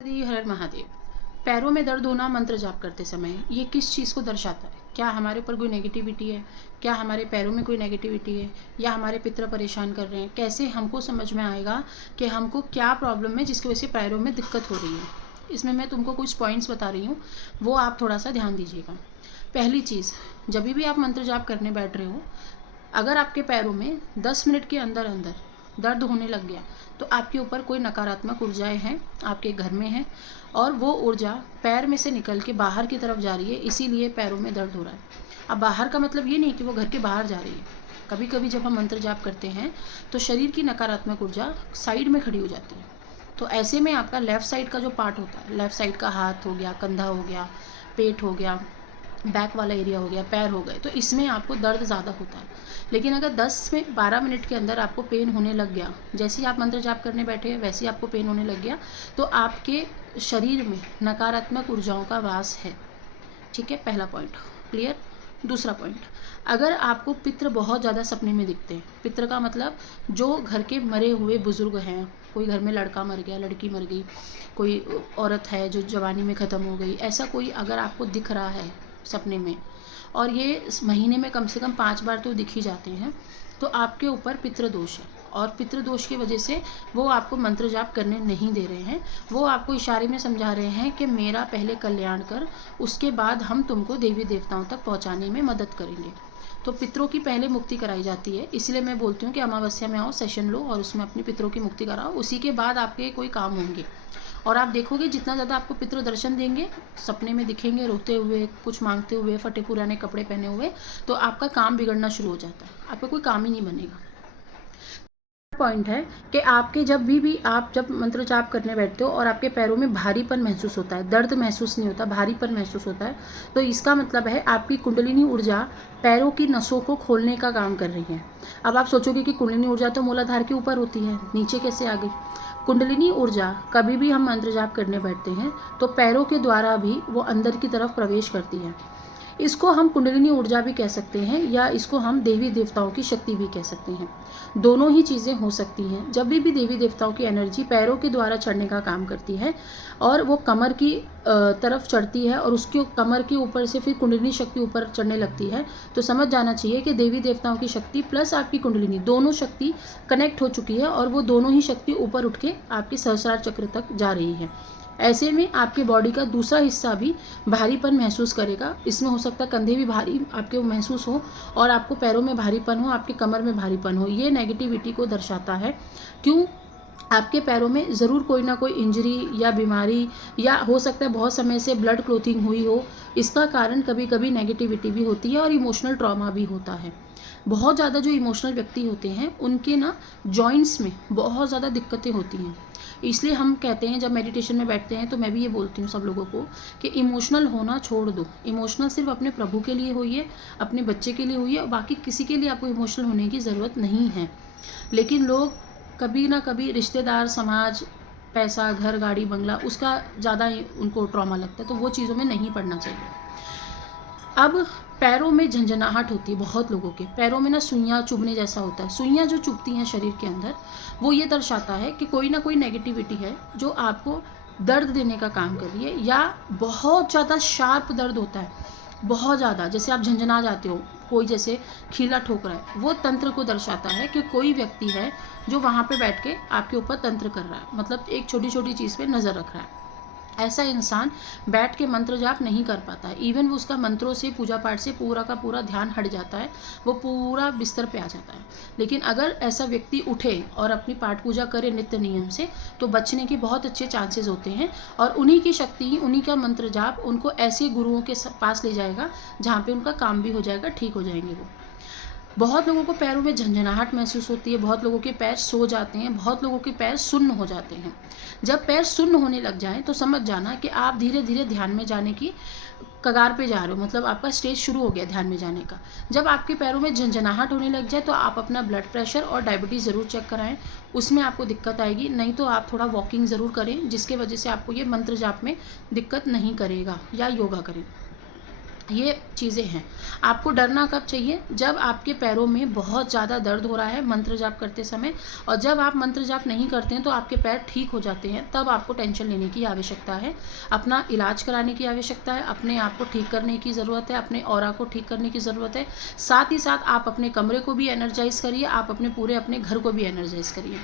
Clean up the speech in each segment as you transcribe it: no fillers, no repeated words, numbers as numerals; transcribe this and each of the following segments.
हरि हर महादेव। पैरों में दर्द होना मंत्र जाप करते समय ये किस चीज़ को दर्शाता है? क्या हमारे ऊपर कोई नेगेटिविटी है? क्या हमारे पैरों में कोई नेगेटिविटी है या हमारे पितर परेशान कर रहे हैं? कैसे हमको समझ में आएगा कि हमको क्या प्रॉब्लम है जिसकी वजह से पैरों में दिक्कत हो रही है? इसमें मैं तुमको कुछ पॉइंट्स बता रही हूँ, वो आप थोड़ा सा ध्यान दीजिएगा। पहली चीज़, जब भी आप मंत्र जाप करने बैठ रहे हो, अगर आपके पैरों में 10 मिनट के अंदर अंदर दर्द होने लग गया तो आपके ऊपर कोई नकारात्मक ऊर्जाएं हैं, आपके घर में हैं, और वो ऊर्जा पैर में से निकल के बाहर की तरफ जा रही है, इसीलिए पैरों में दर्द हो रहा है। अब बाहर का मतलब ये नहीं कि वो घर के बाहर जा रही है। कभी कभी जब हम मंत्र जाप करते हैं तो शरीर की नकारात्मक ऊर्जा साइड में खड़ी हो जाती है। तो ऐसे में आपका लेफ़्ट साइड का जो पार्ट होता है, लेफ़्ट साइड का हाथ हो गया, कंधा हो गया, पेट हो गया, बैक वाला एरिया हो गया, पैर हो गए, तो इसमें आपको दर्द ज़्यादा होता है। लेकिन अगर 10 से 12 मिनट के अंदर आपको पेन होने लग गया, जैसे ही आप मंत्र जाप करने बैठे हैं वैसे ही आपको पेन होने लग गया, तो आपके शरीर में नकारात्मक ऊर्जाओं का वास है। ठीक है, पहला पॉइंट क्लियर। दूसरा पॉइंट, अगर आपको पितृ बहुत ज़्यादा सपने में दिखते हैं, पितृ का मतलब जो घर के मरे हुए बुजुर्ग हैं, कोई घर में लड़का मर गया, लड़की मर गई, कोई औरत है जो जवानी में ख़त्म हो गई, ऐसा कोई अगर आपको दिख रहा है सपने में, और ये इस महीने में कम से कम 5 बार तो दिख ही जाते हैं, तो आपके ऊपर पितृदोष है। और पितृदोष की वजह से वो आपको मंत्र जाप करने नहीं दे रहे हैं, वो आपको इशारे में समझा रहे हैं कि मेरा पहले कल्याण कर, उसके बाद हम तुमको देवी देवताओं तक पहुंचाने में मदद करेंगे। तो पितरों की पहले मुक्ति कराई जाती है, इसलिए मैं बोलती हूँ कि अमावस्या में आओ, सेशन लो और उसमें अपने पितरों की मुक्ति कराओ, उसी के बाद आपके कोई काम होंगे। और आप देखोगे जितना ज़्यादा आपको पितृ दर्शन देंगे, सपने में दिखेंगे रोते हुए, कुछ मांगते हुए, फटे पुराने कपड़े पहने हुए, तो आपका काम बिगड़ना शुरू हो जाता है, आपका कोई काम ही नहीं बनेगा। पॉइंट है कि आपके जब भी आप जब मंत्र जाप करने बैठते हो और आपके पैरों में भारीपन महसूस होता है, दर्द महसूस नहीं होता, भारीपन महसूस होता है, तो इसका मतलब है आपकी कुंडलिनी ऊर्जा पैरों की नसों को खोलने का काम कर रही है। अब आप सोचोगे कि कुंडलिनी ऊर्जा तो मूलाधार के ऊपर होती है, नीचे कैसे आ गई? कुंडलिनी ऊर्जा कभी भी हम मंत्र जाप करने बैठते हैं तो पैरों के द्वारा भी वो अंदर की तरफ प्रवेश करती है। इसको हम कुंडलिनी ऊर्जा भी कह सकते हैं या इसको हम देवी देवताओं की शक्ति भी कह सकते हैं। दोनों ही चीज़ें हो सकती हैं। जब भी देवी देवताओं की एनर्जी पैरों के द्वारा चढ़ने का काम करती है और वो कमर की तरफ चढ़ती है और उसके कमर के ऊपर से फिर कुंडलिनी शक्ति ऊपर चढ़ने लगती है, तो समझ जाना चाहिए कि देवी देवताओं की शक्ति प्लस आपकी कुंडलिनी दोनों शक्ति कनेक्ट हो चुकी है और वो दोनों ही शक्ति ऊपर उठ के आपके सहस्रार चक्र तक जा रही है। ऐसे में आपके बॉडी का दूसरा हिस्सा भी भारीपन महसूस करेगा। इसमें हो सकता है कंधे भी भारी आपके महसूस हो और आपको पैरों में भारीपन हो, आपके कमर में भारीपन हो। ये नेगेटिविटी को दर्शाता है। क्यों? आपके पैरों में ज़रूर कोई ना कोई इंजरी या बीमारी, या हो सकता है बहुत समय से ब्लड क्लोथिंग हुई हो। इसका कारण कभी कभी नेगेटिविटी भी होती है और इमोशनल ट्रॉमा भी होता है। बहुत ज़्यादा जो इमोशनल व्यक्ति होते हैं उनके ना जॉइंट्स में बहुत ज़्यादा दिक्कतें होती हैं। इसलिए हम कहते हैं जब मेडिटेशन में बैठते हैं तो मैं भी ये बोलती हूँ सब लोगों को कि इमोशनल होना छोड़ दो। इमोशनल सिर्फ अपने प्रभु के लिए होइए, अपने बच्चे के लिए होइए, और बाकी किसी के लिए आपको इमोशनल होने की ज़रूरत नहीं है। लेकिन लोग कभी ना कभी रिश्तेदार, समाज, पैसा, घर, गाड़ी, बंगला, उसका ज़्यादा ही उनको ट्रॉमा लगता है, तो वो चीज़ों में नहीं पड़ना चाहिए। अब पैरों में झंझनाहट होती है, बहुत लोगों के पैरों में ना सुइयाँ चुभने जैसा होता है। सुइयाँ जो चुभती हैं शरीर के अंदर, वो ये दर्शाता है कि कोई ना कोई नेगेटिविटी है जो आपको दर्द देने का काम कर रही है, या बहुत ज़्यादा शार्प दर्द होता है, बहुत ज़्यादा, जैसे आप झंझना जाते हो, कोई जैसे खीला ठोक रहा है, वो तंत्र को दर्शाता है कि कोई व्यक्ति है जो वहाँ पे बैठ के आपके ऊपर तंत्र कर रहा है, मतलब एक छोटी छोटी चीज़ पे नज़र रख रहा है। ऐसा इंसान बैठ के मंत्र जाप नहीं कर पाता है। इवन वो उसका मंत्रों से, पूजा पाठ से पूरा का पूरा ध्यान हट जाता है, वो पूरा बिस्तर पे आ जाता है। लेकिन अगर ऐसा व्यक्ति उठे और अपनी पाठ पूजा करे नित्य नियम से, तो बचने के बहुत अच्छे चांसेस होते हैं। और उन्हीं की शक्ति ही, उन्हीं का मंत्र जाप उनको ऐसे गुरुओं के पास ले जाएगा जहाँ पे उनका काम भी हो जाएगा, ठीक हो जाएंगे वो। बहुत लोगों को पैरों में झंझनाहट महसूस होती है, बहुत लोगों के पैर सो जाते हैं, बहुत लोगों के पैर सुन्न हो जाते हैं। जब पैर सुन्न होने लग जाएं तो समझ जाना कि आप धीरे धीरे ध्यान में जाने की कगार पे जा रहे हो, मतलब आपका स्टेज शुरू हो गया ध्यान में जाने का। जब आपके पैरों में झंझनाहट होने लग जाए तो आप अपना ब्लड प्रेशर और डायबिटीज़ ज़रूर चेक कराएं, उसमें आपको दिक्कत आएगी। नहीं तो आप थोड़ा वॉकिंग ज़रूर करें, जिसके वजह से आपको ये मंत्र जाप में दिक्कत नहीं करेगा, या योगा करें। ये चीज़ें हैं। आपको डरना कब चाहिए? जब आपके पैरों में बहुत ज़्यादा दर्द हो रहा है मंत्र जाप करते समय, और जब आप मंत्र जाप नहीं करते हैं तो आपके पैर ठीक हो जाते हैं, तब आपको टेंशन लेने की आवश्यकता है। अपना इलाज कराने की आवश्यकता है, अपने आप को ठीक करने की ज़रूरत है, अपने ऑरा को ठीक करने की ज़रूरत है। साथ ही साथ आप अपने कमरे को भी एनर्जाइज़ करिए, आप अपने घर को भी एनर्जाइज़ करिए।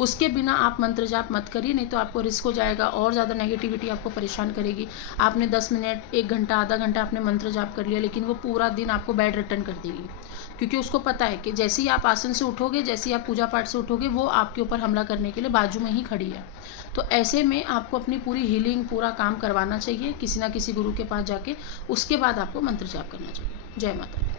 उसके बिना आप मंत्र जाप मत करिए, नहीं तो आपको रिस्क हो जाएगा, और ज़्यादा नेगेटिविटी आपको परेशान करेगी। आपने 10 मिनट, 1 घंटा, आधा घंटा आपने मंत्र जाप कर लिया, लेकिन वो पूरा दिन आपको बैड रिटर्न कर देगी, क्योंकि उसको पता है कि जैसे ही आप आसन से उठोगे, जैसे ही आप पूजा पाठ से उठोगे, वो आपके ऊपर हमला करने के लिए बाजू में ही खड़ी है। तो ऐसे में आपको अपनी पूरी हीलिंग, पूरा काम करवाना चाहिए किसी ना किसी गुरु के पास जाके, उसके बाद आपको मंत्र जाप करना चाहिए। जय माता दी।